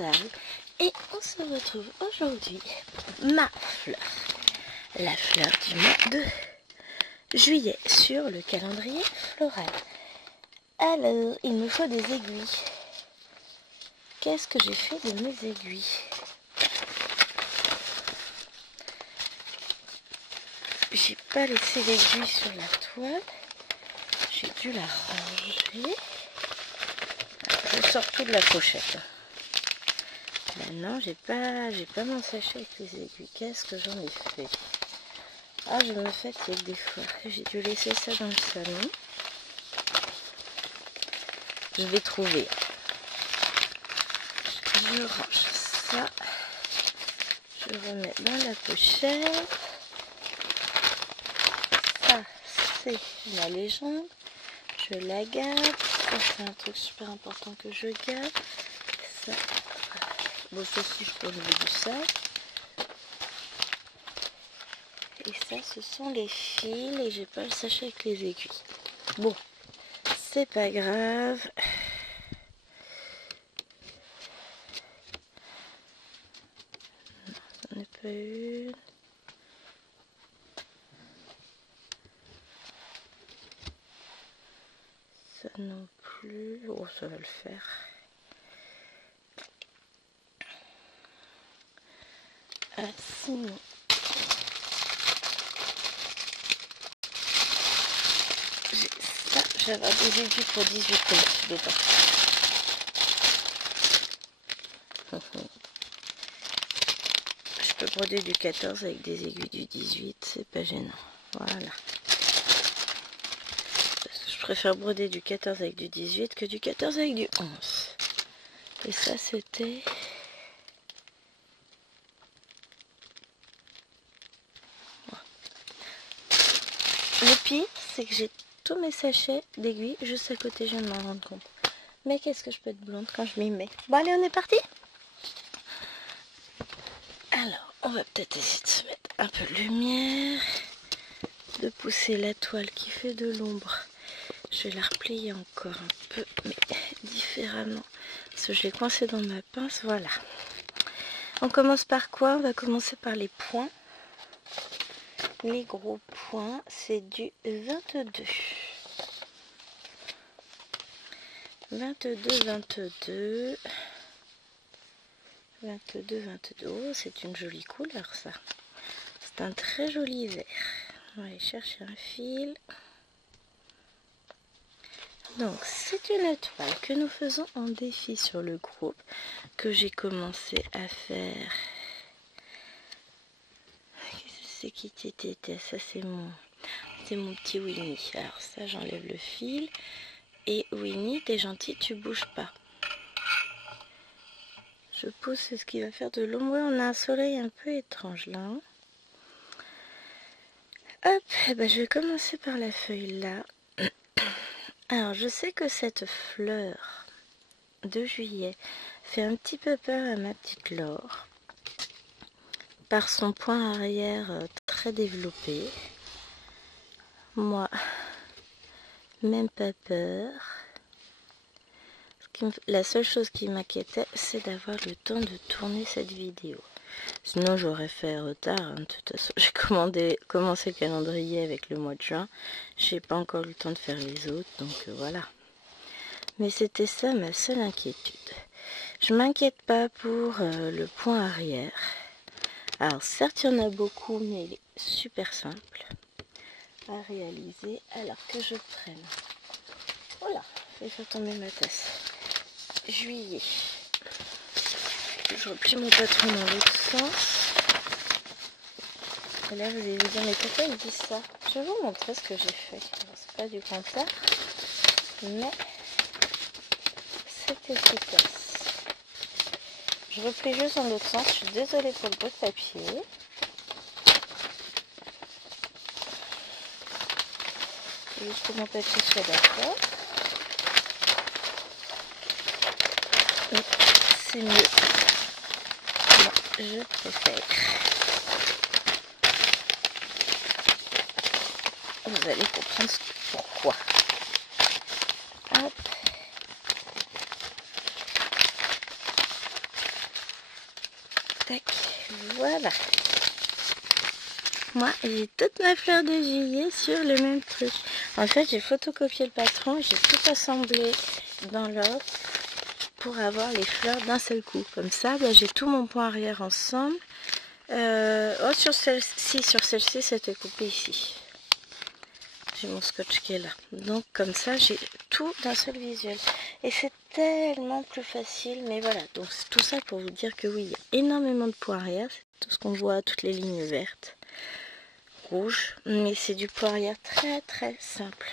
Chantal et on se retrouve aujourd'hui pour ma fleur, la fleur du mois de juillet sur le calendrier floral. Alors, il me faut des aiguilles. Qu'est-ce que j'ai fait de mes aiguilles? J'ai pas laissé l'aiguille sur la toile, j'ai dû la ranger. Je sors tout de la pochette. Maintenant, j'ai pas mon sachet avec les aiguilles. Qu'est-ce que j'en ai fait? Ah, je me fatigue des fois. J'ai dû laisser ça dans le salon. Je vais trouver. Je range ça. Je remets dans la pochette. Ça, c'est ma légende. Je la garde. Ça, c'est un truc super important que je garde. Ça, bon, ça aussi, je peux enlever du sac. Et ça, ce sont les fils. Et j'ai pas le sachet avec les aiguilles. Bon, c'est pas grave. J'en ai pas une. Ça non plus. Oh, ça va le faire. Ah, sinon. J'ai ça. Je vais avoir des aiguilles pour 18 pouces dedans. Je peux broder du 14 avec des aiguilles du 18. C'est pas gênant. Voilà. Je préfère broder du 14 avec du 18 que du 14 avec du 11. Et ça, c'était... Le pire, c'est que j'ai tous mes sachets d'aiguilles juste à côté, je viens de m'en rendre compte. Mais qu'est-ce que je peux être blonde quand je m'y mets? Bon, allez, on est parti. Alors, on va peut-être essayer de se mettre un peu de lumière, de pousser la toile qui fait de l'ombre. Je vais la replier encore un peu, mais différemment, parce que je l'ai coincée dans ma pince. Voilà. On commence par quoi? On va commencer par les points. Les gros points, c'est du 22. 22, 22. 22, 22. Oh, c'est une jolie couleur, ça. C'est un très joli vert. On va aller chercher un fil. Donc, c'est une toile que nous faisons en défi sur le groupe, que j'ai commencé à faire. C'est qui t'étais? Ça, c'est mon petit Winnie. Alors ça, j'enlève le fil. Et Winnie, t'es gentil, tu bouges pas. Je pousse ce qui va faire de l'ombre. On a un soleil un peu étrange là. Hein. Hop, eh ben, je vais commencer par la feuille là. Alors, je sais que cette fleur de juillet fait un petit peu peur à ma petite Laure. Par son point arrière très développé. Moi, même pas peur. La seule chose qui m'inquiétait, c'est d'avoir le temps de tourner cette vidéo. Sinon, j'aurais fait retard. Hein. De toute façon, j'ai commencé le calendrier avec le mois de juin. Je n'ai pas encore eu le temps de faire les autres, donc voilà. Mais c'était ça ma seule inquiétude. Je m'inquiète pas pour le point arrière. Alors, certes, il y en a beaucoup, mais il est super simple à réaliser. Alors que je prenne... Voilà, je vais faire tomber ma tasse. Juillet. Je replie mon patron dans l'autre sens. Et là, vous allez vous dire, mais pourquoi ils disent ça? Je vais vous montrer ce que j'ai fait. C'est pas du compteur, mais c'est efficace. Je replie juste dans l'autre sens. Je suis désolée pour le bout de papier. Juste pour que mon papier soit d'accord. C'est mieux. Moi, je préfère. Vous allez comprendre pourquoi. Hop. tac, voilà. Moi, j'ai toute ma fleur de juillet sur le même truc. En fait, j'ai photocopié le patron et j'ai tout assemblé dans l'ordre pour avoir les fleurs d'un seul coup. Comme ça, bah, j'ai tout mon point arrière ensemble. Oh, sur celle-ci, c'était coupé ici. J'ai mon scotch qui est là. Donc, comme ça, j'ai tout d'un seul visuel. Et c'est tellement plus facile. Mais voilà, donc c'est tout ça pour vous dire que oui, il y a énormément de points arrière. C'est tout ce qu'on voit, toutes les lignes vertes, rouges. Mais c'est du point arrière très très simple.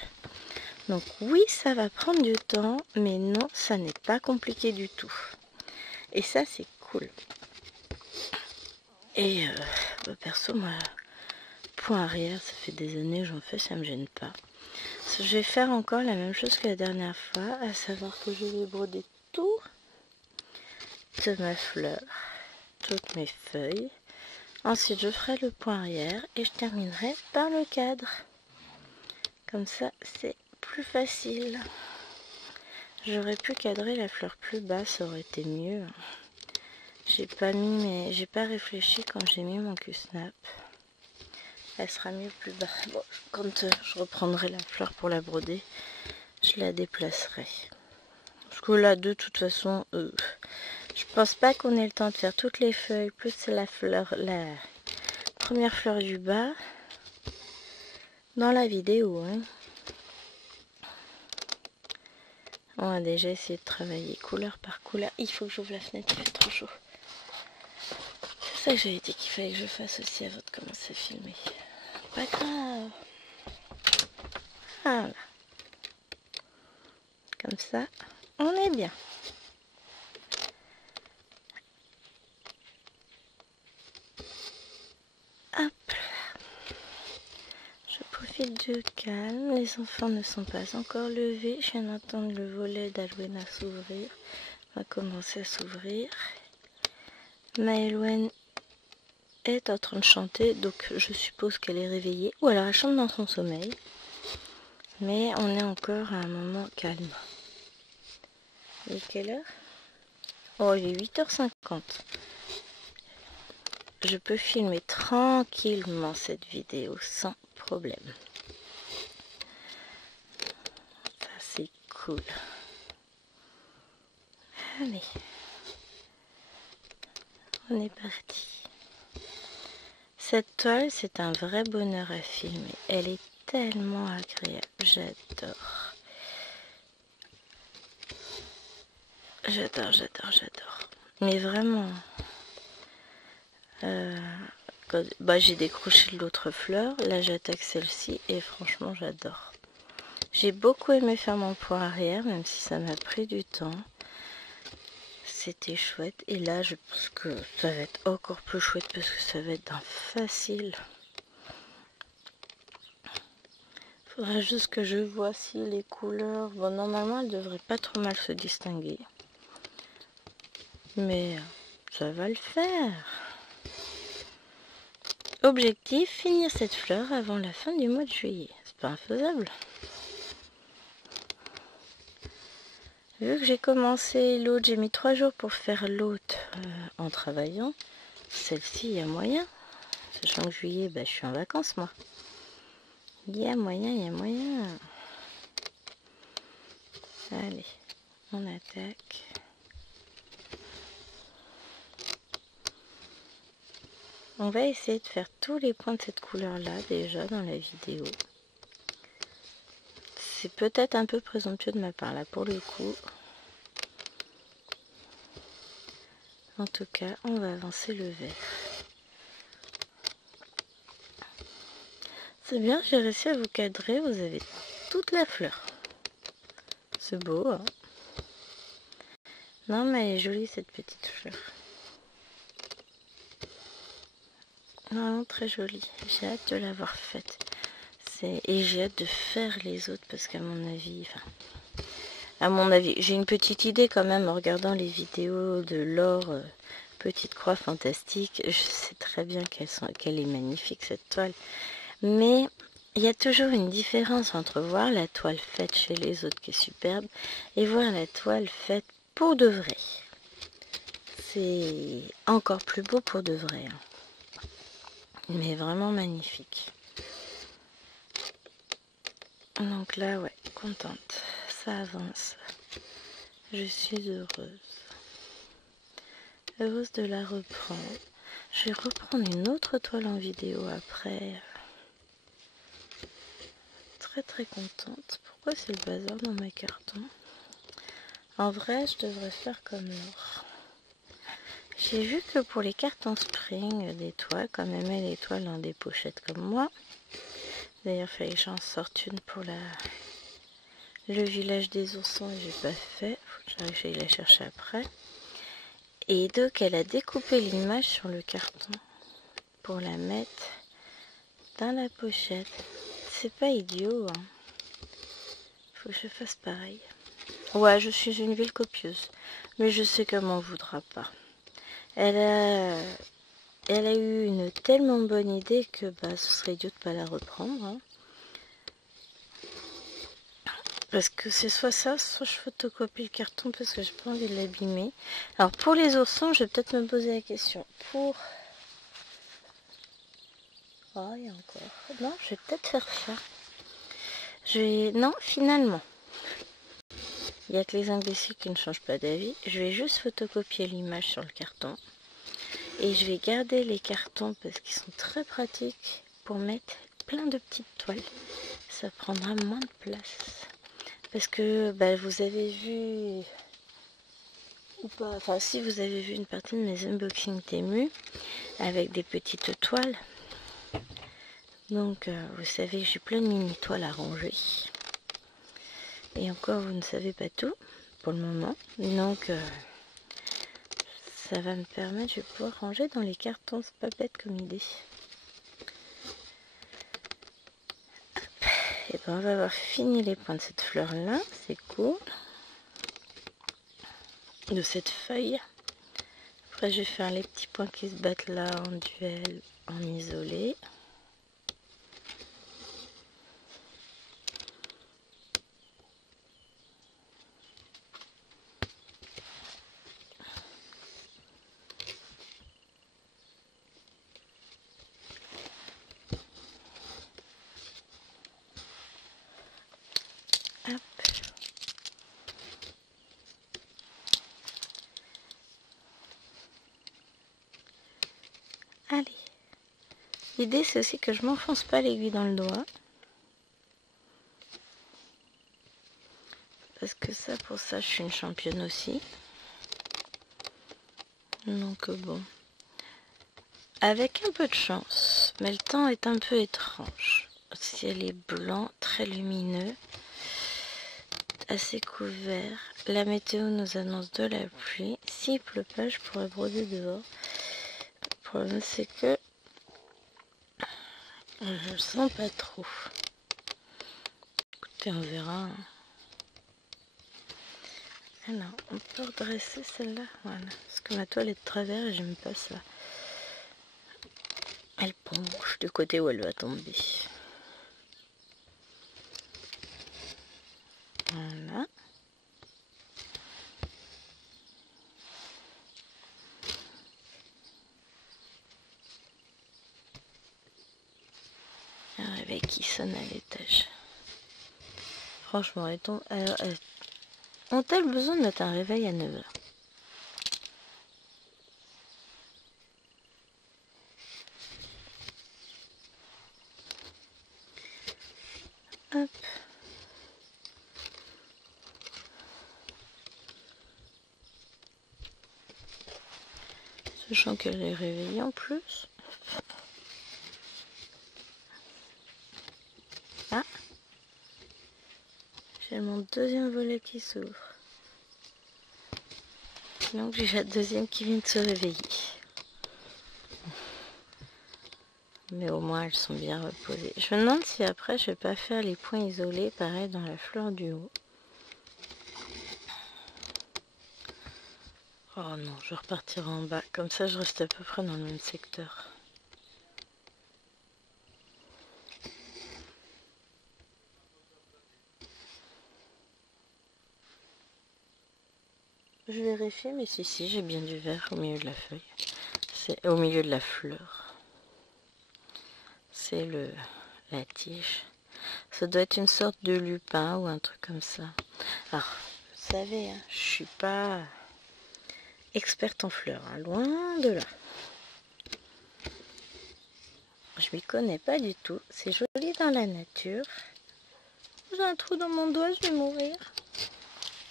Donc oui, ça va prendre du temps, mais non, ça n'est pas compliqué du tout. Et ça, c'est cool. Et perso, moi, point arrière, ça fait des années que j'en fais, ça me gêne pas. Je vais faire encore la même chose que la dernière fois, à savoir que je vais broder tout de ma fleur, toutes mes feuilles. Ensuite, je ferai le point arrière et je terminerai par le cadre. Comme ça, c'est plus facile. J'aurais pu cadrer la fleur plus bas, ça aurait été mieux. J'ai pas réfléchi quand j'ai mis mon Q-snap. Elle sera mieux plus bas. Bon, quand je reprendrai la fleur pour la broder, je la déplacerai. Parce que là, de toute façon, je pense pas qu'on ait le temps de faire toutes les feuilles, plus la première fleur du bas dans la vidéo. Hein. On a déjà essayé de travailler couleur par couleur. Il faut que j'ouvre la fenêtre, il fait trop chaud. C'est ça que j'avais dit qu'il fallait que je fasse aussi avant de commencer à filmer. Pas grave. Voilà. Comme ça, on est bien. Hop. Je profite du calme. Les enfants ne sont pas encore levés. Je viens d'entendre le volet d'Alwena s'ouvrir. Va commencer à s'ouvrir. Maëlwen est en train de chanter, donc je suppose qu'elle est réveillée. Ou alors elle chante dans son sommeil. Mais on est encore à un moment calme. Il est quelle heure? Oh, il est 8h50. Je peux filmer tranquillement cette vidéo sans problème. Ça, c'est cool. Allez. On est parti. Cette toile, c'est un vrai bonheur à filmer. Elle est tellement agréable. J'adore. J'adore. Mais vraiment... j'ai décroché de l'autre fleur. Là, j'attaque celle-ci et franchement, j'adore. J'ai beaucoup aimé faire mon point arrière, même si ça m'a pris du temps. C'était chouette. Et là, je pense que ça va être encore plus chouette parce que ça va être d'un facile. Faudra juste que je vois si les couleurs... Bon, normalement, elles devraient pas trop mal se distinguer. Mais ça va le faire. Objectif, finir cette fleur avant la fin du mois de juillet. C'est pas infaisable. Vu que j'ai commencé l'autre, j'ai mis 3 jours pour faire l'autre en travaillant. Celle-ci, il y a moyen. Sachant que juillet, je suis en vacances, moi. Il y a moyen. Allez, on attaque. On va essayer de faire tous les points de cette couleur-là, déjà, dans la vidéo. C'est peut-être un peu présomptueux de ma part, là, pour le coup. En tout cas, on va avancer le vert. C'est bien, j'ai réussi à vous cadrer, vous avez toute la fleur. C'est beau, hein? Non, mais elle est jolie, cette petite fleur. Vraiment très jolie. J'ai hâte de l'avoir faite. Et j'ai hâte de faire les autres parce qu'à mon avis... j'ai une petite idée quand même en regardant les vidéos de Laure, Petite Croix Fantastique. Je sais très bien qu'elle est magnifique, cette toile. Mais il y a toujours une différence entre voir la toile faite chez les autres qui est superbe et voir la toile faite pour de vrai. c'est encore plus beau pour de vrai. Hein. Mais vraiment magnifique. Donc là, ouais, contente. Ça avance. Je suis heureuse. Heureuse de la reprendre. Je vais reprendre une autre toile en vidéo après. Très très contente. Pourquoi c'est le bazar dans mes cartons? En vrai, je devrais faire comme l'or. J'ai vu que pour les cartons spring des toiles, comme aimait les toiles dans des pochettes comme moi, d'ailleurs, il fallait que j'en sorte une pour le village des oursons et j'ai pas fait. Faut que j'aille la chercher après. Et donc, elle a découpé l'image sur le carton pour la mettre dans la pochette. C'est pas idiot, hein. Faut que je fasse pareil. Ouais, je suis une ville copieuse, mais je sais qu'elle m'en voudra pas. Elle a eu une tellement bonne idée que ce serait idiot de pas la reprendre. Hein. Parce que c'est soit ça, soit je photocopie le carton parce que j'ai pas envie de l'abîmer. Alors pour les oursons, je vais peut-être me poser la question. Pour... Oh, il y a encore... Non, je vais peut-être faire ça. Non, finalement. Il n'y a que les imbéciles qui ne changent pas d'avis. Je vais juste photocopier l'image sur le carton. Et je vais garder les cartons parce qu'ils sont très pratiques pour mettre plein de petites toiles. Ça prendra moins de place. Parce que vous avez vu... Ou pas, enfin si vous avez vu une partie de mes unboxings Temu avec des petites toiles. Donc vous savez que j'ai plein de mini toiles à ranger. Et encore vous ne savez pas tout pour le moment. Donc ça va me permettre, je vais pouvoir ranger dans les cartons, c'est pas bête comme idée. Et on va avoir fini les points de cette fleur là, c'est cool. De cette feuille. Après je vais faire les petits points qui se battent là en duel, en isolé. Hop. Allez. L'idée c'est aussi que je m'enfonce pas l'aiguille dans le doigt. Parce que ça, pour ça, je suis une championne aussi. Donc bon. Avec un peu de chance. Mais le temps est un peu étrange. Le ciel est blanc, très lumineux. Assez couvert. La météo nous annonce de la pluie. S'il pleut pas, je pourrais broder dehors. Le problème, c'est que je le sens pas trop. Écoutez, on verra. Alors, on peut redresser celle-là. Voilà. Parce que ma toile est de travers et j'aime pas ça. Elle penche du côté où elle va tomber. Voilà. Un réveil qui sonne à l'étage. Franchement, ont-elles besoin de mettre un réveil à 9h? Hop. Sachant qu'elle est réveillée en plus. Ah, j'ai mon deuxième volet qui s'ouvre. Donc j'ai la deuxième qui vient de se réveiller. Mais au moins elles sont bien reposées. Je me demande si après je vais pas faire les points isolés pareil dans la fleur du haut. Oh non, je vais repartir en bas. Comme ça je reste à peu près dans le même secteur. Je vérifie, mais si, j'ai bien du vert au milieu de la feuille. C'est au milieu de la fleur. C'est la tige. Ça doit être une sorte de lupin ou un truc comme ça. Alors, vous savez, hein, je suis pas experte en fleurs, hein, loin de là. Je m'y connais pas du tout. C'est joli dans la nature. J'ai un trou dans mon doigt, je vais mourir.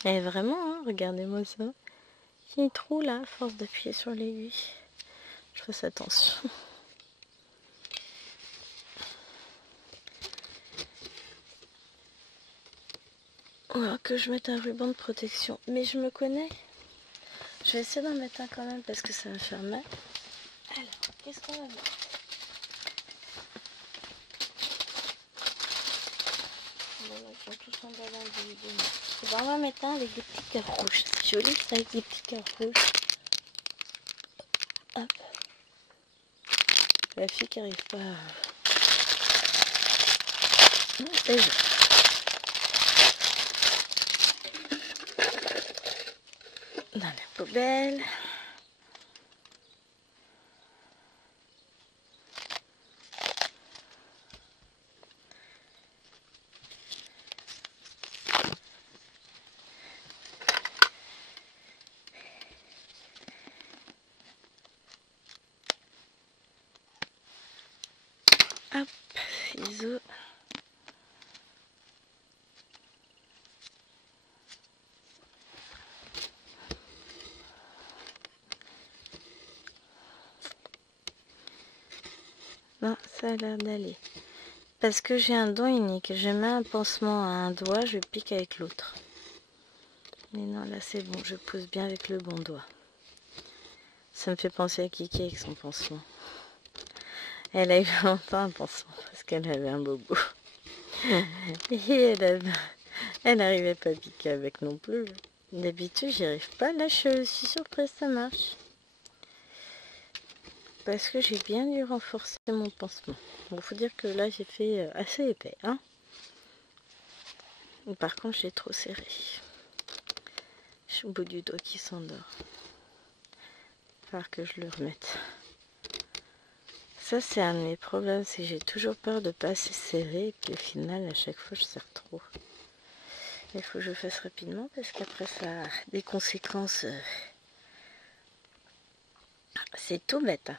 Et vraiment, hein, regardez-moi ça. J'ai un trou là, à force d'appuyer sur l'aiguille. Je fasse attention. Voilà, que je mette un ruban de protection. Mais je me connais. Je vais essayer d'en mettre un quand même parce que ça va faire mal. Alors, qu'est-ce qu'on va mettre? Voilà, ils sont tous emballés individuellement. Et ben, on va mettre un avec des petits cœurs rouges. C'est joli ça avec des petits cœurs rouges. Hop. La fille qui arrive pas à... Et dans la poubelle. Hop, ciseaux. Non, ça a l'air d'aller. Parce que j'ai un don unique. Je mets un pansement à un doigt, je pique avec l'autre. Mais non, là c'est bon, je pousse bien avec le bon doigt. Ça me fait penser à Kiki avec son pansement. Elle a eu longtemps un pansement parce qu'elle avait un bobo. Et elle n'arrivait pas à piquer avec non plus. D'habitude, j'y arrive pas. Là, je suis surprise, ça marche. Parce que j'ai bien dû renforcer mon pansement. Bon, faut dire que là, j'ai fait assez épais. Hein. Par contre, j'ai trop serré. Je suis au bout du doigt qui s'endort. Il va falloir que je le remette. Ça, c'est un de mes problèmes. C'est que j'ai toujours peur de pas assez serrer. Et puis au final, à chaque fois, je serre trop. Il faut que je fasse rapidement parce qu'après, ça a des conséquences. C'est tout bête. Hein.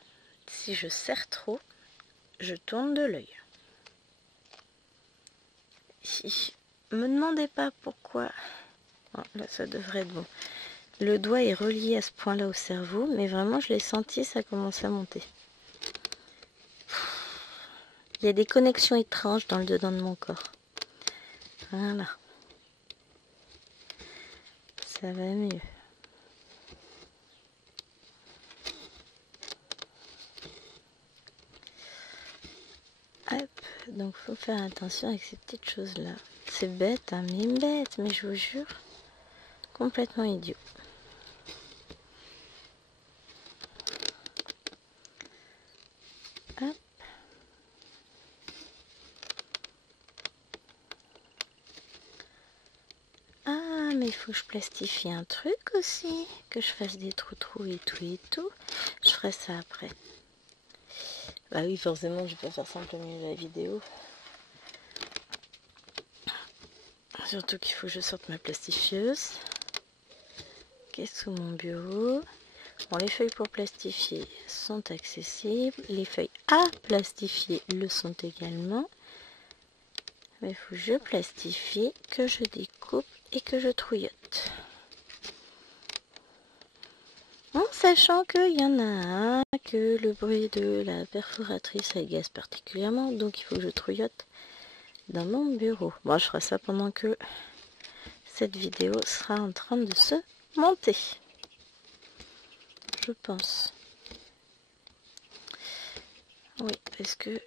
Si je serre trop, je tourne de l'œil. Me demandez pas pourquoi. Oh, là, ça devrait être bon. Le doigt est relié à ce point-là au cerveau, mais vraiment, je l'ai senti, ça commence à monter. Il y a des connexions étranges dans le dedans de mon corps. Voilà. Ça va mieux. Hop, donc faut faire attention avec ces petites choses-là. C'est bête, hein, mais je vous jure, complètement idiot. Hop. Ah, mais il faut que je plastifie un truc aussi, que je fasse des trous et tout. Je ferai ça après. Bah oui, forcément, je peux faire ça en plein milieu de la vidéo. Surtout qu'il faut que je sorte ma plastifieuse. Qui est sous mon bureau. Bon, les feuilles pour plastifier sont accessibles. Les feuilles à plastifier le sont également. Mais il faut que je plastifie, que je découpe et que je trouillote. En sachant qu'il y en a un, que le bruit de la perforatrice agace particulièrement. Donc il faut que je trouillote dans mon bureau. Bon, je ferai ça pendant que cette vidéo sera en train de se monter. Je pense. Oui, parce que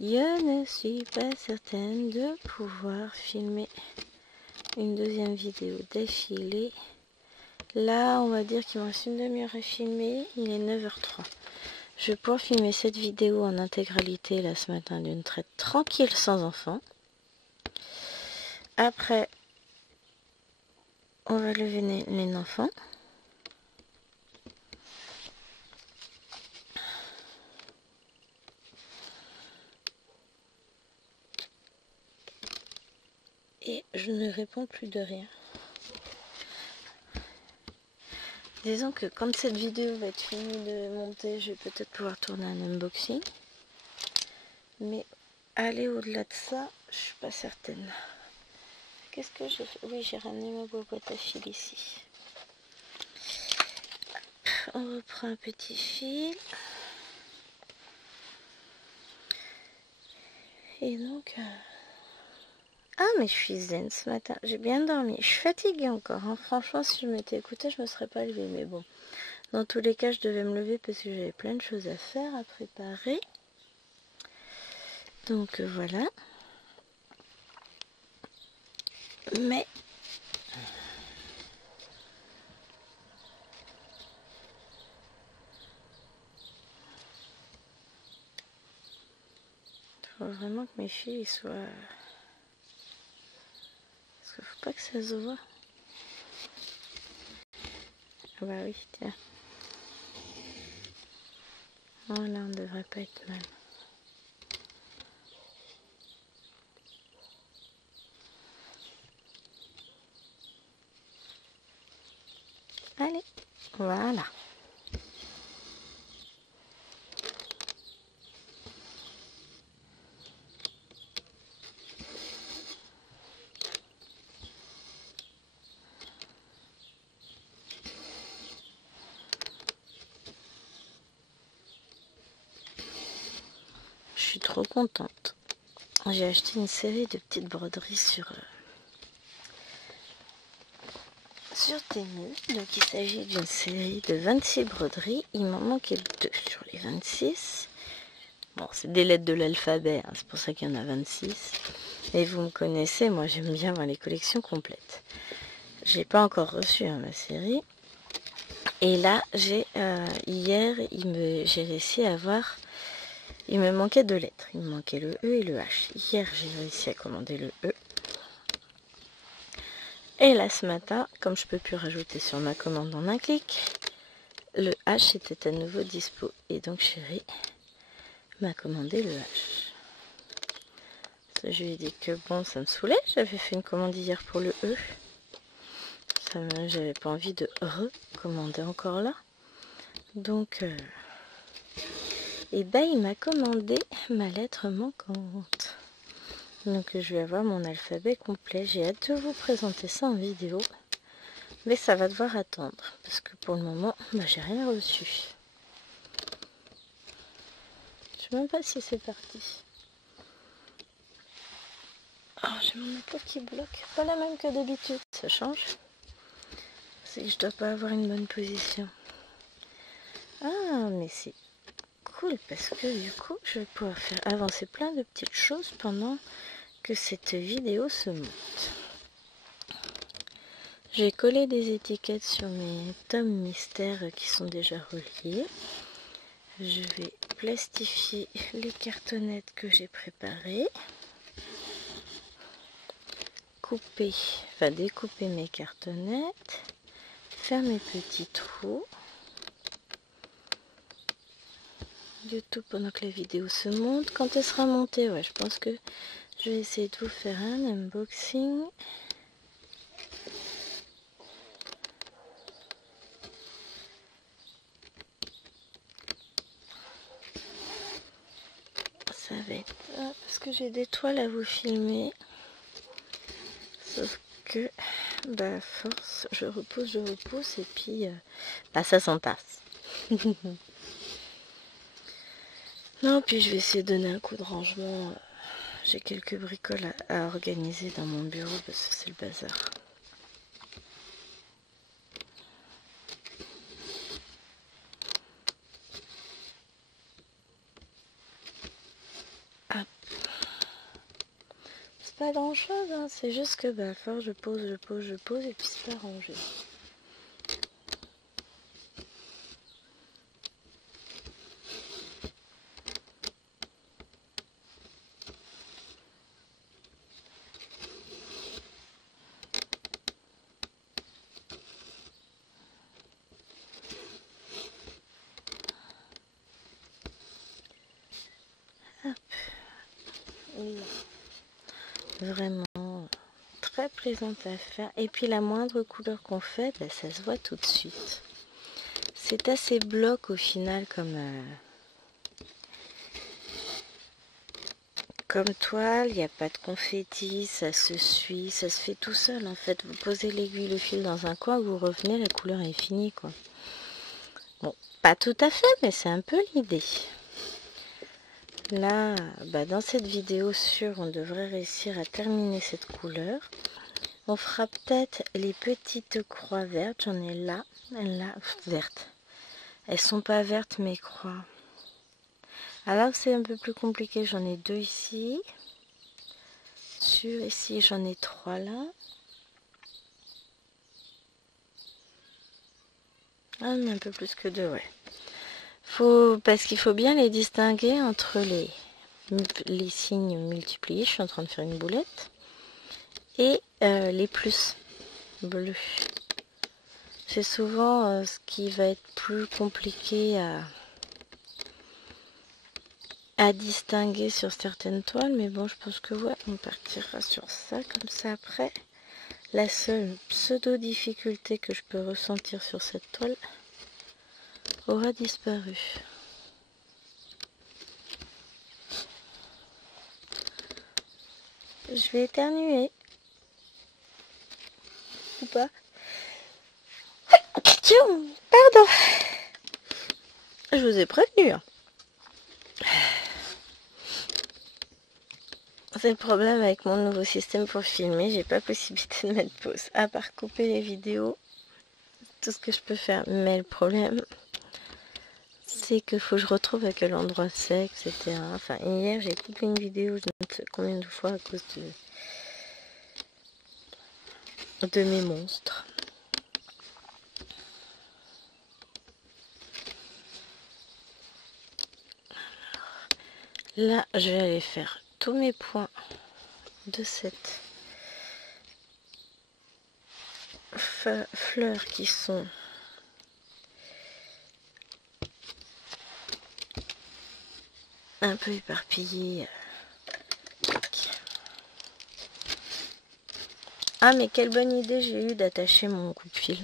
je ne suis pas certaine de pouvoir filmer une deuxième vidéo d'affilée. Là, on va dire qu'il me reste une demi-heure à filmer. Il est 9h03. Je vais pouvoir filmer cette vidéo en intégralité là ce matin d'une traite tranquille sans enfant. Après, on va lever les enfants. Et je ne réponds plus de rien. Disons que quand cette vidéo va être finie de monter, je vais peut-être pouvoir tourner un unboxing. Mais aller au-delà de ça, je suis pas certaine. Qu'est-ce que j'ai fait? Oui, j'ai ramené ma boîte à fil ici. On reprend un petit fil. Et donc... Ah, mais je suis zen ce matin. J'ai bien dormi. Je suis fatiguée encore. Hein. Franchement, si je m'étais écoutée, je me serais pas levée. Mais bon, dans tous les cas, je devais me lever parce que j'avais plein de choses à faire, à préparer. Donc voilà. Mais... il faut vraiment que mes filles soient... Parce qu'il faut pas que ça se voit. Ah bah oui, tiens. Voilà, on devrait pas être mal. Allez, voilà. Je suis trop contente. J'ai acheté une série de petites broderies sur Temu. Donc il s'agit d'une série de 26 broderies. Il m'en manquait 2 sur les 26. Bon, c'est des lettres de l'alphabet, hein, c'est pour ça qu'il y en a 26. Et vous me connaissez, moi j'aime bien voir les collections complètes. J'ai pas encore reçu ma série. Et là, hier, j'ai réussi à avoir... Il me manquait 2 lettres. Il me manquait le E et le H. Hier, j'ai réussi à commander le E. Et là, ce matin, comme je peux plus rajouter sur ma commande en un clic, le H était à nouveau dispo. Et donc, chérie m'a commandé le H. Je lui ai dit que bon, ça me saoulait. J'avais fait une commande hier pour le E. J'avais pas envie de recommander encore là. Donc, et ben, il m'a commandé ma lettre manquante. Donc, je vais avoir mon alphabet complet. J'ai hâte de vous présenter ça en vidéo. Mais ça va devoir attendre. Parce que pour le moment, bah, j'ai rien reçu. Je sais même pas si c'est parti. Oh, j'ai mon épaule qui bloque. Pas la même que d'habitude. Ça change. C'est que je dois pas avoir une bonne position. Ah, mais c'est cool parce que du coup, je vais pouvoir faire avancer plein de petites choses pendant que cette vidéo se monte. J'ai collé des étiquettes sur mes tomes mystères qui sont déjà reliés. Je vais plastifier les cartonnettes que j'ai préparées. Découper mes cartonnettes. Faire mes petits trous. YouTube pendant que la vidéo se monte. Quand elle sera montée, ouais, je pense que je vais essayer de vous faire un unboxing. Ça va être... parce que j'ai des toiles à vous filmer. Sauf que, bah, force, je repousse et puis, ça s'entasse. Non, puis je vais essayer de donner un coup de rangement. J'ai quelques bricoles à organiser dans mon bureau parce que c'est le bazar. Ah. C'est pas grand chose, hein. C'est juste que force, je pose et puis c'est pas rangé. Vraiment très plaisante à faire. Et puis la moindre couleur qu'on fait, bah, ça se voit tout de suite. C'est assez bloc au final comme toile. Il n'y a pas de confetti, ça se suit, ça se fait tout seul en fait. Vous posez l'aiguille, le fil dans un coin, vous revenez, la couleur est finie quoi. Bon, pas tout à fait, mais c'est un peu l'idée. Là, bah, dans cette vidéo sûre, on devrait réussir à terminer cette couleur. On fera peut-être les petites croix vertes. J'en ai là, vertes. Elles sont pas vertes, mes croix. Alors c'est un peu plus compliqué. J'en ai 2 ici. Ici, j'en ai 3 là. Ah, on a un peu plus que 2, ouais. Parce qu'il faut bien les distinguer entre les signes multipliés. Je suis en train de faire une boulette. Et les plus bleus. C'est souvent ce qui va être plus compliqué à distinguer sur certaines toiles, mais bon, je pense que ouais, on partira sur ça, comme ça après. La seule pseudo difficulté que je peux ressentir sur cette toile aura disparu. Je vais éternuer. Ou pas? Pardon. Je vous ai prévenu. Hein. C'est le problème avec mon nouveau système pour filmer. J'ai pas possibilité de mettre pause. À part couper les vidéos. Tout ce que je peux faire. Mais le problème, c'est qu'il faut que je retrouve à quel endroit c'est, etc. Enfin, hier, j'ai coupé une vidéo, je ne sais combien de fois à cause de mes monstres. Là, je vais aller faire tous mes points de cette fleurs qui sont un peu éparpillées. Ah, mais quelle bonne idée j'ai eu d'attacher mon coupe-fil.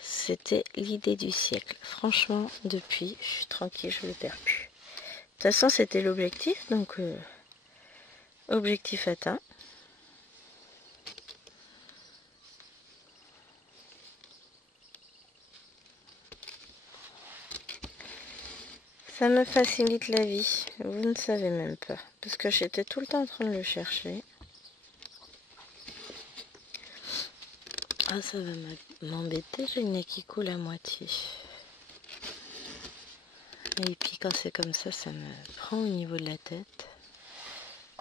C'était l'idée du siècle. Franchement, depuis, je suis tranquille, je le perds plus. De toute façon, c'était l'objectif, donc objectif atteint. Ça me facilite la vie, vous ne savez même pas. Parce que j'étais tout le temps en train de le chercher. Ah, ça va m'embêter, j'ai le nez qui coule à moitié. Et puis quand c'est comme ça me prend au niveau de la tête.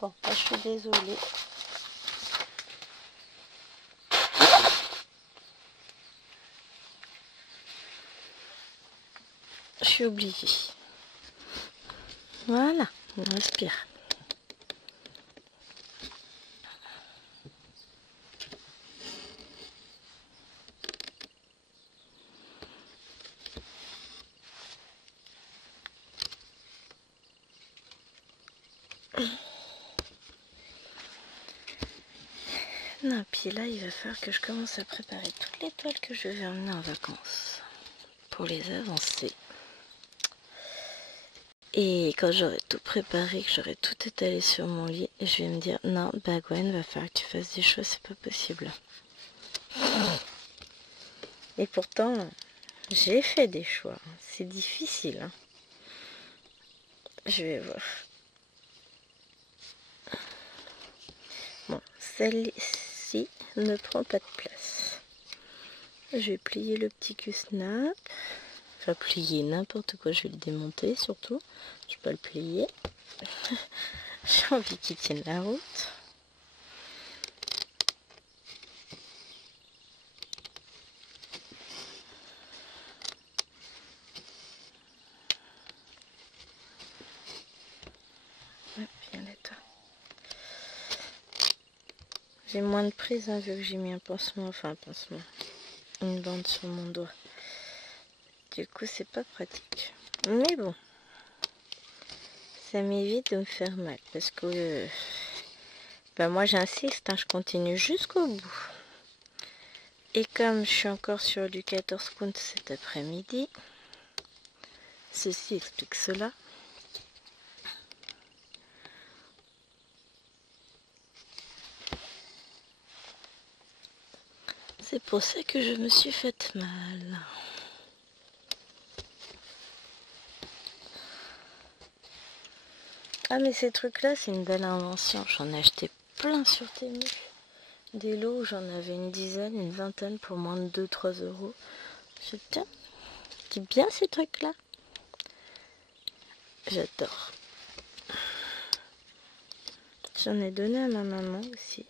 Bon, je suis désolée. Je suis obligée. Voilà, on respire. Non, puis là, il va falloir que je commence à préparer toutes les toiles que je vais emmener en vacances pour les avancer. Et quand j'aurai tout préparé, que j'aurai tout étalé sur mon lit, je vais me dire non, bah Gwen, va falloir que tu fasses des choix, c'est pas possible. Et pourtant, j'ai fait des choix. C'est difficile. Hein. Je vais voir. Bon, celle-ci ne prend pas de place. Je vais plier le petit cul-snap. Enfin, plier n'importe quoi. Je vais le démonter surtout. Je peux le plier. J'ai envie qu'il tienne la route. Hop, viens là, toi. J'ai moins de prise hein, vu que j'ai mis un pansement. Enfin, un pansement. Une bande sur mon doigt. Du coup, c'est pas pratique. Mais bon. Ça m'évite de me faire mal. Parce que Ben moi j'insiste, hein, je continue jusqu'au bout. Et comme je suis encore sur du 14 count cet après-midi, ceci explique cela. C'est pour ça que je me suis faite mal. Ah mais ces trucs là c'est une belle invention, j'en ai acheté plein sur Temu. Des lots où j'en avais une dizaine, une vingtaine pour moins de 2-3 euros. Je tiens, c'est bien ces trucs là. J'adore. J'en ai donné à ma maman aussi.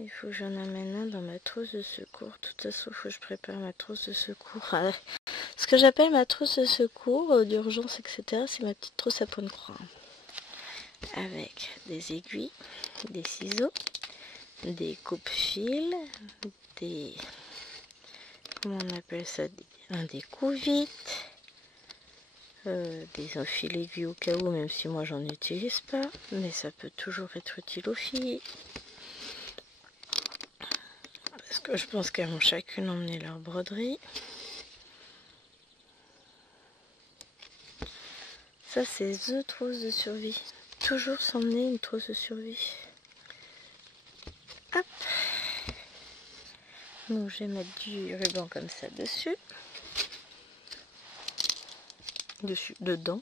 Il faut que j'en amène un dans ma trousse de secours. De toute façon, il faut que je prépare ma trousse de secours. Ah, ce que j'appelle ma trousse de secours, d'urgence, etc., c'est ma petite trousse à point de croix. Avec des aiguilles, des ciseaux, des coupe-fils, des... Comment on appelle ça? Des coups-vites, des fils aiguilles au cas où, même si moi j'en utilise pas. Mais ça peut toujours être utile aux filles. Parce que je pense qu'elles vont chacune emmener leur broderie. Ça c'est The trousse de survie. Toujours s'emmener une trousse de survie. Hop. Donc je vais mettre du ruban comme ça dessus. Dedans.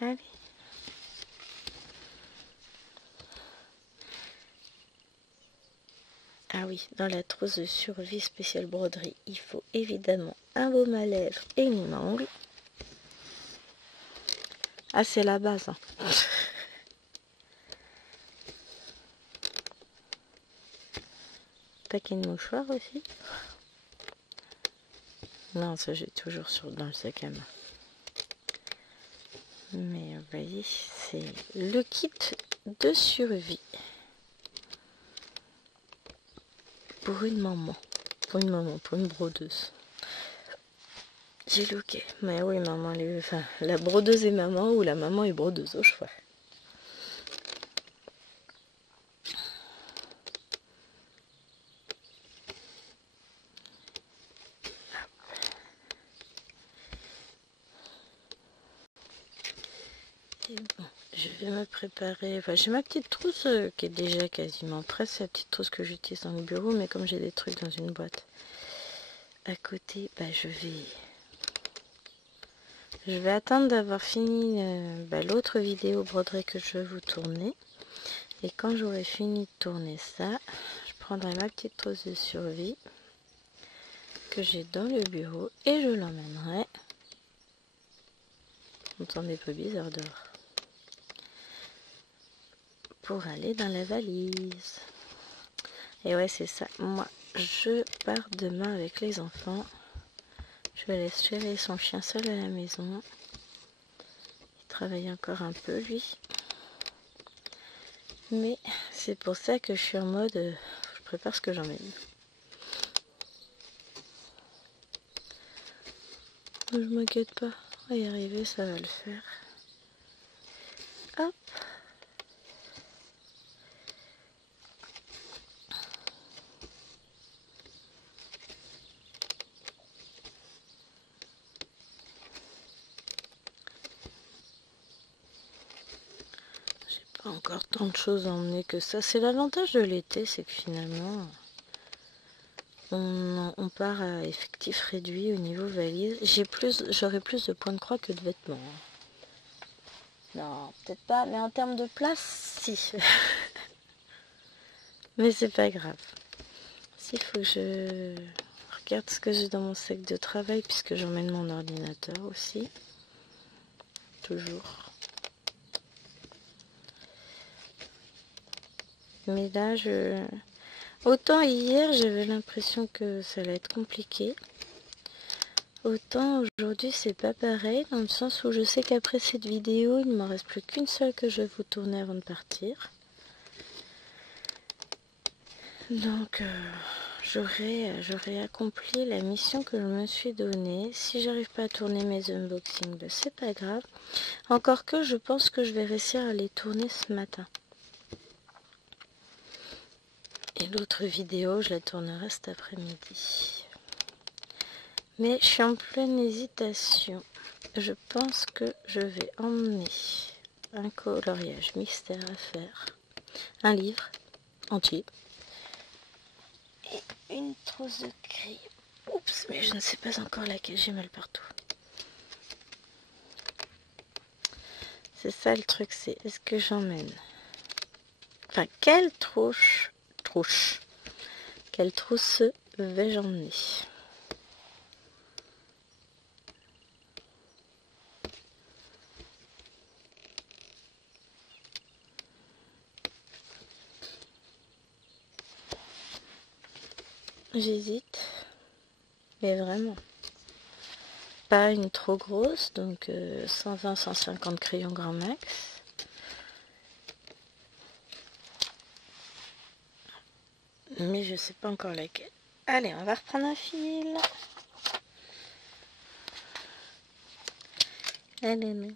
Allez. Ah oui, dans la trousse de survie spéciale broderie, il faut évidemment un baume à lèvres et une angle. Ah, c'est la base. Hein. Paquet de mouchoirs aussi. Non, ça j'ai toujours dans le sac à main. Mais vous voyez, c'est le kit de survie. Pour une maman. Pour une brodeuse. J'ai looké. Mais oui, maman, enfin, la brodeuse est maman ou la maman est brodeuse au choix. Et bon, je vais me préparer. Enfin, j'ai ma petite trousse qui est déjà quasiment prête. C'est la petite trousse que j'utilise dans le bureau, mais comme j'ai des trucs dans une boîte à côté, bah, je vais attendre d'avoir fini l'autre vidéo broderie que je vais vous tourner. Et quand j'aurai fini de tourner ça, je prendrai ma petite trousse de survie que j'ai dans le bureau et je l'emmènerai. Vous entendez pas bizarre dehors. Pour aller dans la valise. Et ouais, c'est ça. Moi, je pars demain avec les enfants. Je laisse Chéri et son chien seul à la maison. Il travaille encore un peu, lui. Mais c'est pour ça que je suis en mode... je prépare ce que j'emmène. Je m'inquiète pas. On va y arriver, ça va le faire. Hop. J'ai pas encore tant de choses à emmener que ça. C'est l'avantage de l'été, c'est que finalement... On part à effectif réduit au niveau valise. J'aurai plus de points de croix que de vêtements. Non, peut-être pas, mais en termes de place, si. Mais c'est pas grave. S'il faut que je regarde ce que j'ai dans mon sac de travail, puisque j'emmène mon ordinateur aussi. Toujours. Mais là, autant hier, j'avais l'impression que ça allait être compliqué. Autant aujourd'hui, c'est pas pareil, dans le sens où je sais qu'après cette vidéo, il ne m'en reste plus qu'une seule que je vais vous tourner avant de partir. Donc, j'aurais accompli la mission que je me suis donnée. Si j'arrive pas à tourner mes unboxings, c'est pas grave. Encore que je pense que je vais réussir à les tourner ce matin. Et l'autre vidéo, je la tournerai cet après-midi. Mais je suis en pleine hésitation. Je pense que je vais emmener un coloriage mystère à faire, un livre entier et une trousse de crayon. Oups, mais je ne sais pas encore laquelle, j'ai mal partout. C'est ça le truc, c'est est-ce que j'emmène... Enfin, quelle trousse vais-je emmener? J'hésite, mais vraiment. Pas une trop grosse, donc 120-150 crayons grand max. Mais je sais pas encore laquelle. Allez, on va reprendre un fil. Allez.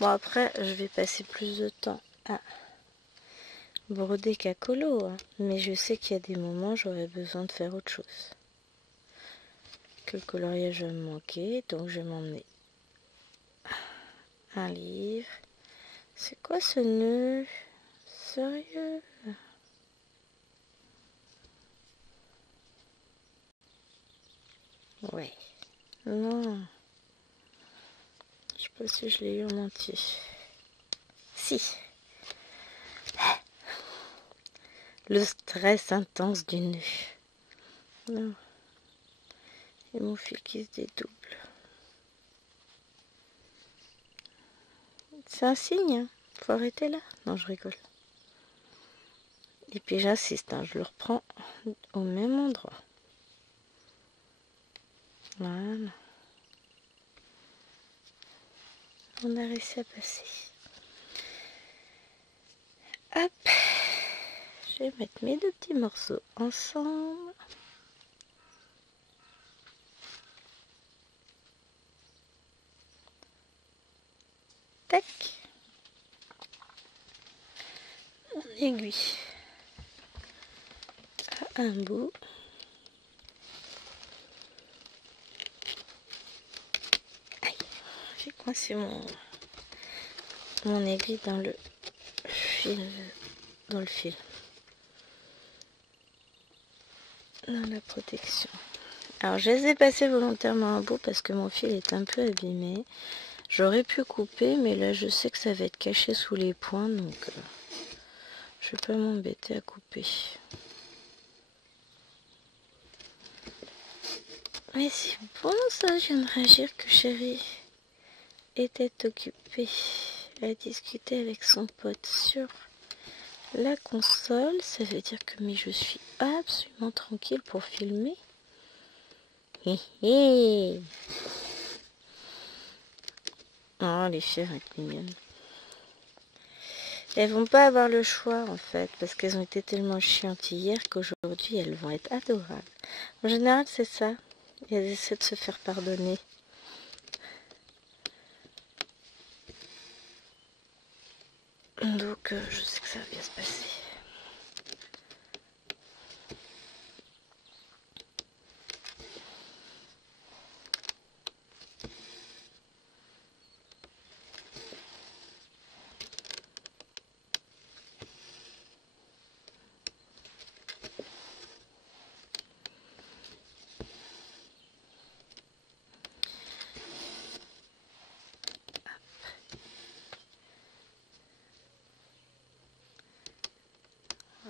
Bon, après, je vais passer plus de temps à broder qu'à colo, hein. Mais je sais qu'il y a des moments j'aurais besoin de faire autre chose. Que le coloriage va me manquer, donc je vais m'emmener un livre. C'est quoi ce nœud? Sérieux? Ouais. Non. Je sais pas si je l'ai eu en entier. Si. Le stress intense du nœud. Non. Et mon fil qui se dédouble. C'est un signe, hein. Faut arrêter là. Non, je rigole. Et puis j'insiste, hein, je le reprends au même endroit. Voilà. On a réussi à passer. Hop. Je vais mettre mes deux petits morceaux ensemble. Tac. Mon aiguille à un bout. Aïe. J'ai coincé mon aiguille dans le fil. Dans la protection. Alors je les ai passés volontairement à bout parce que mon fil est un peu abîmé. J'aurais pu couper, mais là je sais que ça va être caché sous les points, donc je vais pas m'embêter à couper. Mais c'est bon ça, je viens de réagir que chérie était occupée à discuter avec son pote sur la console. Ça veut dire que je suis absolument tranquille pour filmer. Hé hé. Oh, les filles vont être mignonnes. Elles vont pas avoir le choix en fait, parce qu'elles ont été tellement chiantes hier qu'aujourd'hui elles vont être adorables. En général c'est ça, elles essaient de se faire pardonner. Donc je sais que ça va bien se passer.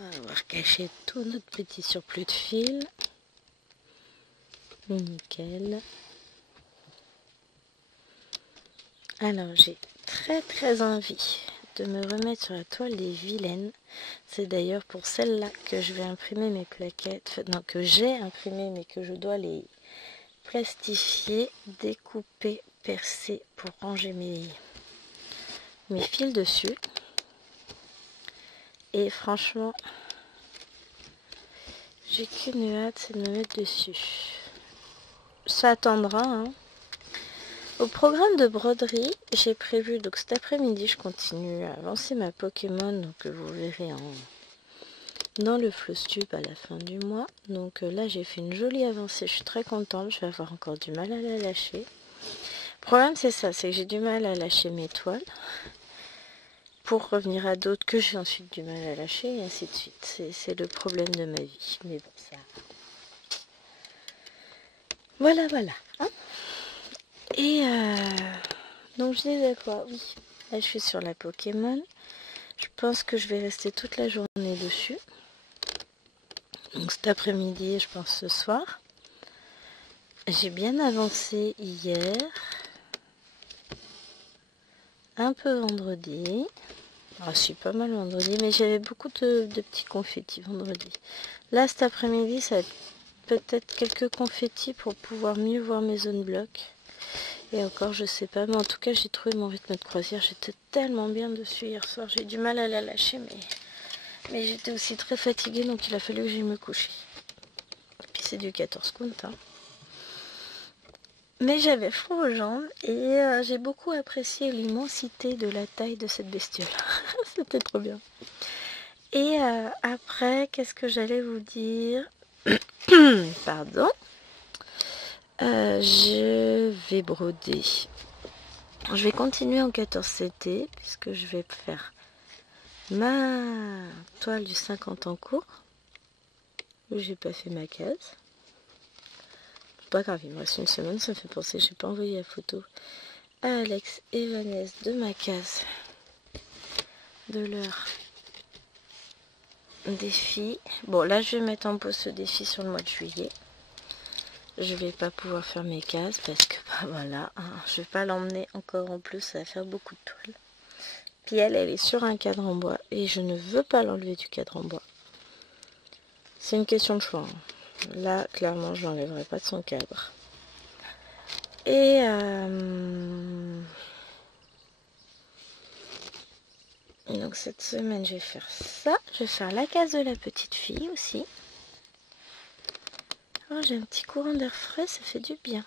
On va avoir caché tout notre petit surplus de fil. Nickel. Alors j'ai très envie de me remettre sur la toile des vilaines. C'est d'ailleurs pour celle-là que je vais imprimer mes plaquettes. Non, que j'ai imprimé mais que je dois les plastifier, découper, percer pour ranger mes fils dessus. Et franchement, J'ai qu'une hâte, c'est de me mettre dessus. Ça attendra, hein. Au programme de broderie, j'ai prévu, donc cet après-midi, je continue à avancer ma Pokémon, donc vous verrez dans le Flosstube à la fin du mois. Donc là, j'ai fait une jolie avancée, je suis très contente, je vais avoir encore du mal à la lâcher. Le problème, c'est ça, c'est que j'ai du mal à lâcher mes toiles, pour revenir à d'autres que j'ai ensuite du mal à lâcher, et ainsi de suite. C'est le problème de ma vie, mais bon, ça... Voilà, voilà. Hein, et donc je disais quoi? Oui, là je suis sur la Pokémon. Je pense que je vais rester toute la journée dessus. Donc cet après-midi, je pense ce soir. J'ai bien avancé hier. Un peu vendredi. Ah, je suis pas mal vendredi, mais j'avais beaucoup de petits confettis vendredi. Là cet après-midi, ça va être peut-être quelques confettis pour pouvoir mieux voir mes zones blocs. Et encore, je sais pas, mais en tout cas, j'ai trouvé mon rythme de croisière. J'étais tellement bien dessus hier soir. J'ai eu du mal à la lâcher, mais j'étais aussi très fatiguée, donc il a fallu que j'aille me coucher. Et puis c'est du 14 count, hein. Mais j'avais froid aux jambes et j'ai beaucoup apprécié l'immensité de la taille de cette bestiole. C'était trop bien. Et après, qu'est-ce que j'allais vous dire? Pardon. Je vais broder. Je vais continuer en 14 CT puisque je vais faire ma toile du 50 en cours où j'ai pas fait ma case. Pas grave, il me reste une semaine, ça me fait penser, j'ai pas envoyé la photo à Alex et Vanessa de ma case de leur défi. Bon, là je vais mettre en pause ce défi sur le mois de juillet. Je vais pas pouvoir faire mes cases parce que bah voilà, hein, je vais pas l'emmener encore en plus, ça va faire beaucoup de toiles. Puis elle est sur un cadre en bois et je ne veux pas l'enlever du cadre en bois. C'est une question de choix, hein. Là, clairement, je l'enlèverai pas de son cadre. Et donc cette semaine, je vais faire ça. Je vais faire la case de la petite fille aussi. Oh, j'ai un petit courant d'air frais, ça fait du bien.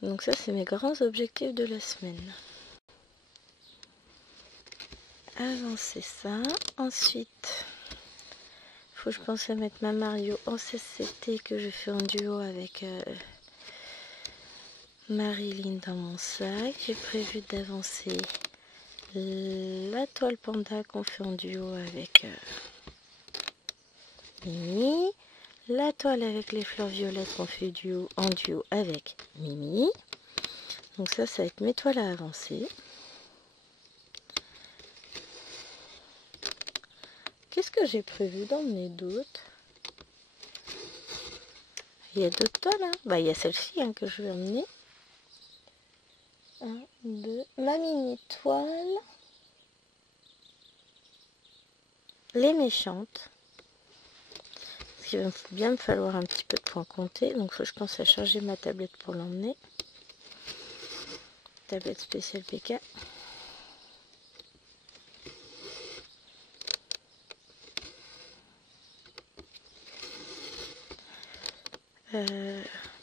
Donc ça, c'est mes grands objectifs de la semaine. Avancer ça. Ensuite, faut que je pense à mettre ma Mario en CCT que je fais en duo avec Marilyn dans mon sac. J'ai prévu d'avancer la toile panda qu'on fait en duo avec Mimi. La toile avec les fleurs violettes qu'on fait en duo avec Mimi. Donc ça va être mes toiles à avancer. Qu'est-ce que j'ai prévu d'emmener d'autres? Il y a d'autres toiles, hein. Bah, il y a celle-ci hein, que je vais emmener. 1, 2, ma mini toile. Les méchantes. Parce qu'il va bien me falloir un petit peu de points comptés. Donc, faut que je pense à charger ma tablette pour l'emmener. Tablette spéciale PK.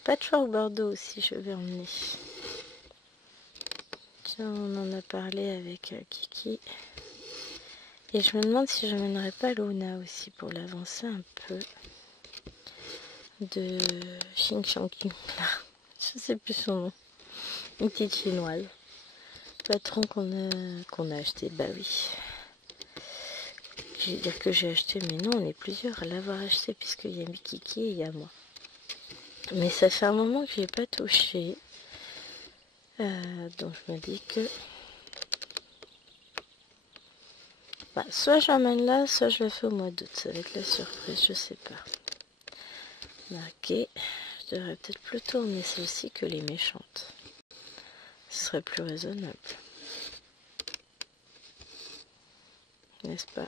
Patchwork Bordeaux aussi, je vais emmener. Tiens, on en a parlé avec Kiki. Et je me demande si j'emmènerais pas Luna aussi pour l'avancer un peu. De Xing Shangqing, là. Je sais plus son nom. Une petite chinoise. Patron qu'on a acheté, bah oui. Je vais dire que j'ai acheté, mais non, on est plusieurs à l'avoir acheté puisqu'il y a Kiki et il y a moi. Mais ça fait un moment que je n'ai pas touché. Donc je me dis que bah, soit j'emmène là, soit je le fais au mois d'août. Ça va être la surprise, je sais pas. Ok, je devrais peut-être plutôt emmener celle-ci que les méchantes. Ce serait plus raisonnable. N'est-ce pas?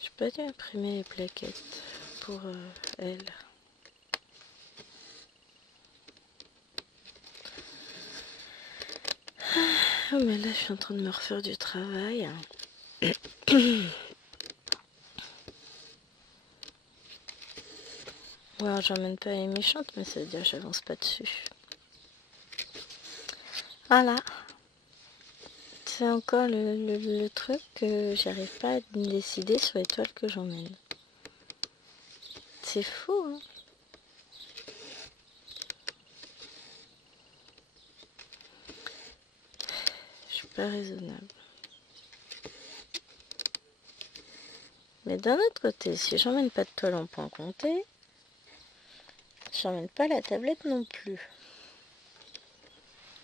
J'ai pas dû imprimer les plaquettes pour elle. Oh, mais là, je suis en train de me refaire du travail. Ou alors j'emmène pas les méchantes, mais ça veut dire que j'avance pas dessus. Voilà. C'est encore le truc que j'arrive pas à me décider sur les toiles que j'emmène. C'est fou, hein. Je suis pas raisonnable. Mais d'un autre côté, si j'emmène pas de toile en point compté, j'emmène pas la tablette non plus.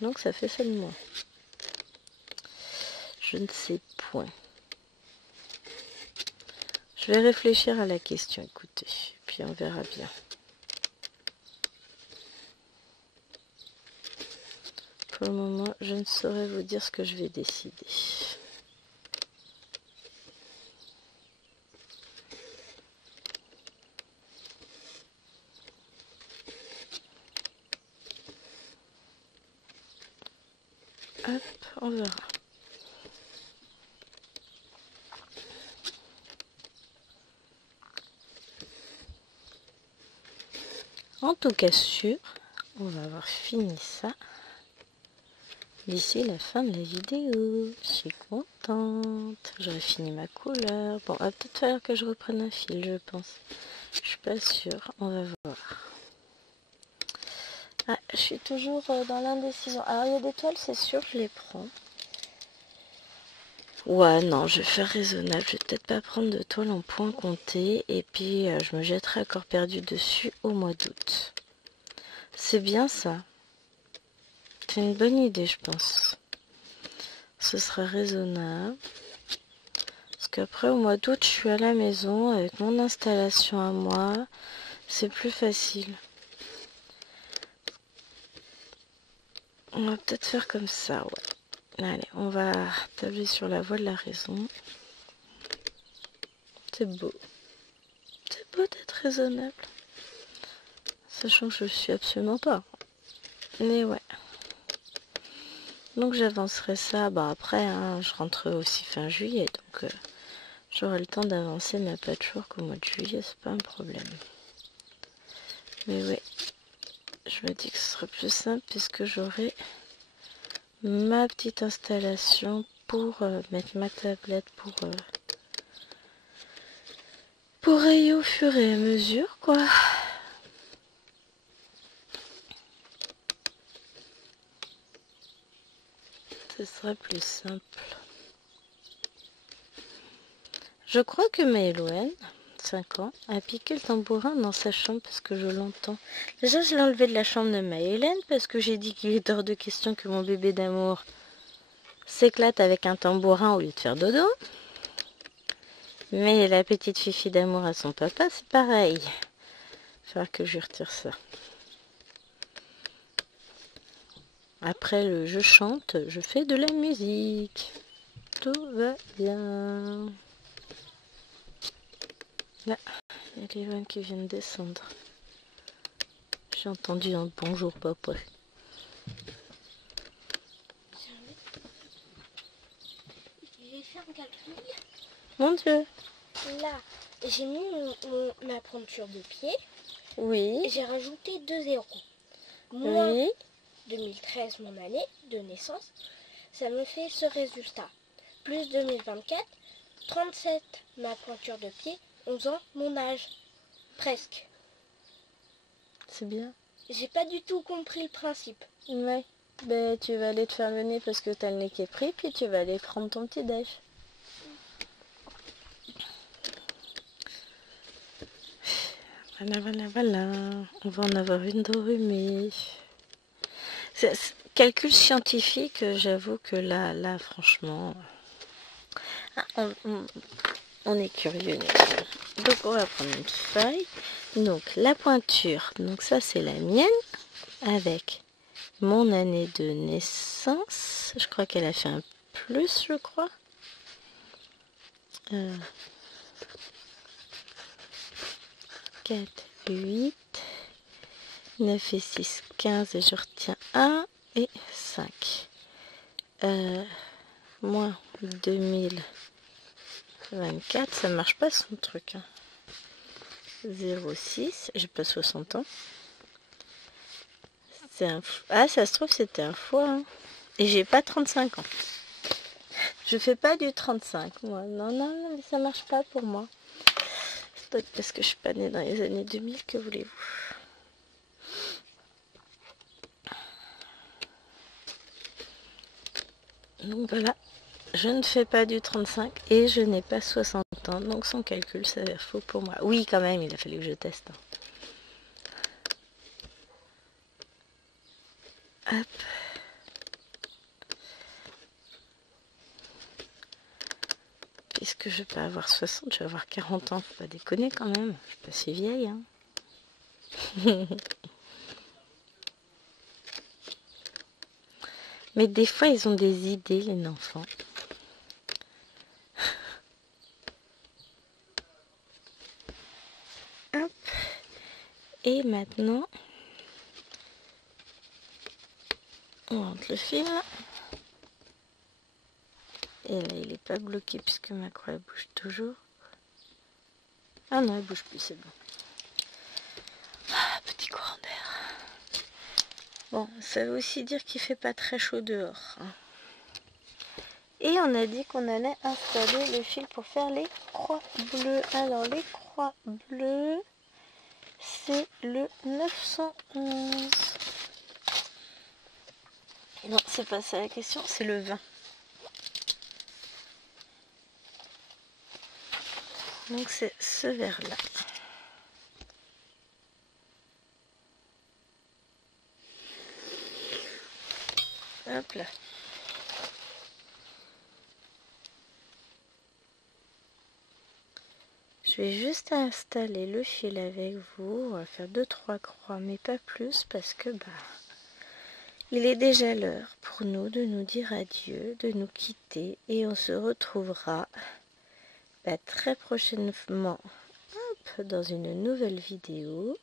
Donc ça fait ça de moi. Je ne sais point. Je vais réfléchir à la question, écoutez, puis on verra bien. Pour le moment, je ne saurais vous dire ce que je vais décider. Hop, on verra. En tout cas sûr, on va avoir fini ça d'ici la fin de la vidéo. Je suis contente. J'aurai fini ma couleur. Bon, va peut-être falloir que je reprenne un fil, je pense. Je suis pas sûre. On va voir. Ah, je suis toujours dans l'indécision. Alors, il y a des toiles, c'est sûr, je les prends. Ouais, non, je vais faire raisonnable. Je vais peut-être pas prendre de toile en point compté. Et puis, je me jetterai à corps perdu dessus au mois d'août. C'est bien ça. C'est une bonne idée, je pense. Ce sera raisonnable. Parce qu'après, au mois d'août, je suis à la maison avec mon installation à moi. C'est plus facile. On va peut-être faire comme ça, ouais. Allez, on va tabler sur la voie de la raison. C'est beau. C'est beau d'être raisonnable. Sachant que je ne suis absolument pas. Mais ouais. Donc j'avancerai ça. Bah après, hein, je rentre aussi fin juillet. Donc j'aurai le temps d'avancer ma patchwork au mois de juillet. C'est pas un problème. Mais ouais. Je me dis que ce sera plus simple puisque j'aurai ma petite installation pour mettre ma tablette pour rayer au fur et à mesure, quoi. Ce sera plus simple. Je crois que Maëlouen, 5 ans, a piqué le tambourin dans sa chambre parce que je l'entends. Déjà, je l'ai enlevé de la chambre de Maëlène parce que j'ai dit qu'il est hors de question que mon bébé d'amour s'éclate avec un tambourin au lieu de faire dodo. Mais la petite fifi d'amour à son papa, c'est pareil. Il va falloir que je retire ça. Après le je chante, je fais de la musique. Tout va bien. Là, il y a les vannes qui viennent descendre. J'ai entendu un bonjour papa. Je vais faire un calcul. Mon Dieu. Là, j'ai mis ma pointure de pied. Oui. Et j'ai rajouté 2 zéros. Moins Oui. 2013, mon année de naissance, ça me fait ce résultat. Plus 2024, 37, ma pointure de pied, 11 ans, mon âge. Presque. C'est bien. J'ai pas du tout compris le principe. Ouais. Ben, tu vas aller te faire le nez parce que t'as le nez qui est pris, puis tu vas aller prendre ton petit déj. Voilà, voilà, voilà. On va en avoir une d'enrhumée. Calcul scientifique, j'avoue que là, franchement, on est curieux. Donc, on va prendre une feuille. Donc, la pointure. Donc, ça, c'est la mienne avec mon année de naissance. Je crois qu'elle a fait un plus, je crois. 4, 8, 9 et 6, 15 et je retiens 1 et 5. Moins 2000. 24, ça marche pas son truc. Hein. 06, j'ai pas 60 ans. Ah, ça se trouve, c'était un fois. Hein. Et j'ai pas 35 ans. Je fais pas du 35, moi. Non, non, non, mais ça marche pas pour moi. C'est peut-être parce que je suis pas née dans les années 2000, que voulez-vous. Donc voilà, je ne fais pas du 35 et je n'ai pas 60 ans. Donc son calcul s'avère faux pour moi. Oui, quand même, il a fallu que je teste. Hein. Hop. Puisque je vais pas avoir 60, je vais avoir 40 ans. Faut pas déconner quand même. Je suis pas si vieille. Hein. Mais des fois, ils ont des idées, les enfants. Hop. Et maintenant, on rentre le fil. Et là, il n'est pas bloqué puisque ma croix elle bouge toujours. Ah non, elle bouge plus, c'est bon. Ah, petit courant d'air. Bon, ça veut aussi dire qu'il fait pas très chaud dehors. Hein. Et on a dit qu'on allait installer le fil pour faire les croix bleues. Alors, les croix bleues, c'est le 911. Non, c'est pas ça la question, c'est le 20. Donc, c'est ce verre-là. Hop là. Je vais juste installer le fil avec vous. On va faire 2-3 croix, mais pas plus parce que il est déjà l'heure pour nous de nous dire adieu, de nous quitter et on se retrouvera très prochainement dans une nouvelle vidéo.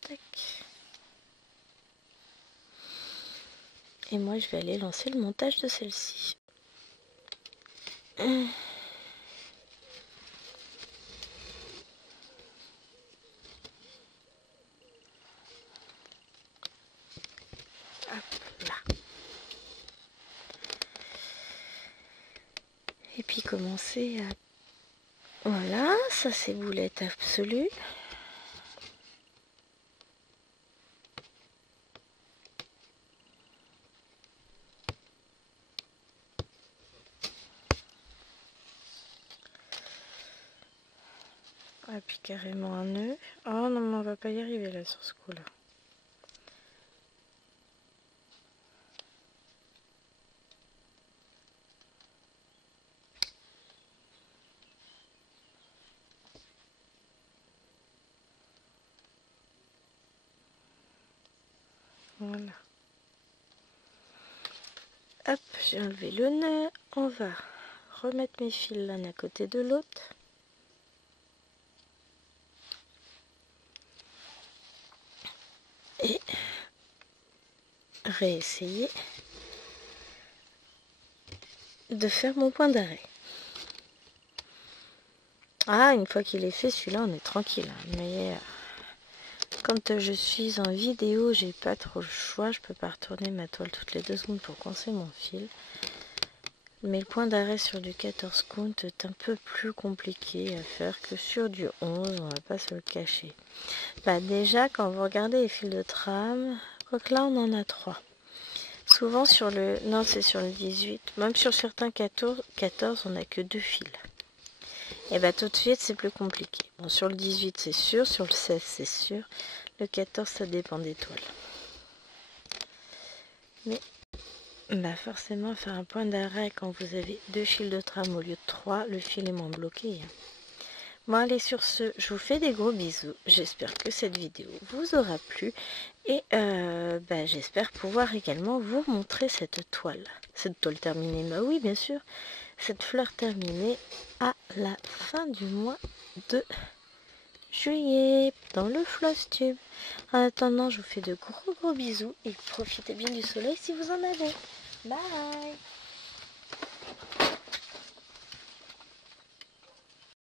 Tac. Et moi je vais aller lancer le montage de celle-ci. Et puis commencer à... Voilà, ça c'est boulette absolue. Et puis carrément un nœud. Oh non, mais on va pas y arriver là sur ce coup-là. Voilà. Hop, j'ai enlevé le nœud. On va remettre mes fils l'un à côté de l'autre. Et réessayer de faire mon point d'arrêt. Ah, une fois qu'il est fait, celui-là, on est tranquille. Mais quand je suis en vidéo, j'ai pas trop le choix. Je peux pas retourner ma toile toutes les 2 secondes pour coincer mon fil. Mais le point d'arrêt sur du 14 count est un peu plus compliqué à faire que sur du 11, on va pas se le cacher. Déjà, quand vous regardez les fils de trame, quoique là on en a 3. Souvent sur le... Non, c'est sur le 18. Même sur certains 14 on n'a que 2 fils. Et tout de suite, c'est plus compliqué. Bon, sur le 18, c'est sûr. Sur le 16, c'est sûr. Le 14, ça dépend des toiles. Mais... forcément, faire un point d'arrêt quand vous avez 2 fils de trame au lieu de 3, le fil est moins bloqué. Bon, allez, sur ce, je vous fais des gros bisous. J'espère que cette vidéo vous aura plu. Et j'espère pouvoir également vous montrer cette toile. Cette toile terminée, oui, bien sûr. Cette fleur terminée à la fin du mois de juillet dans le Floss Tube. En attendant, je vous fais de gros bisous et profitez bien du soleil si vous en avez. Bye.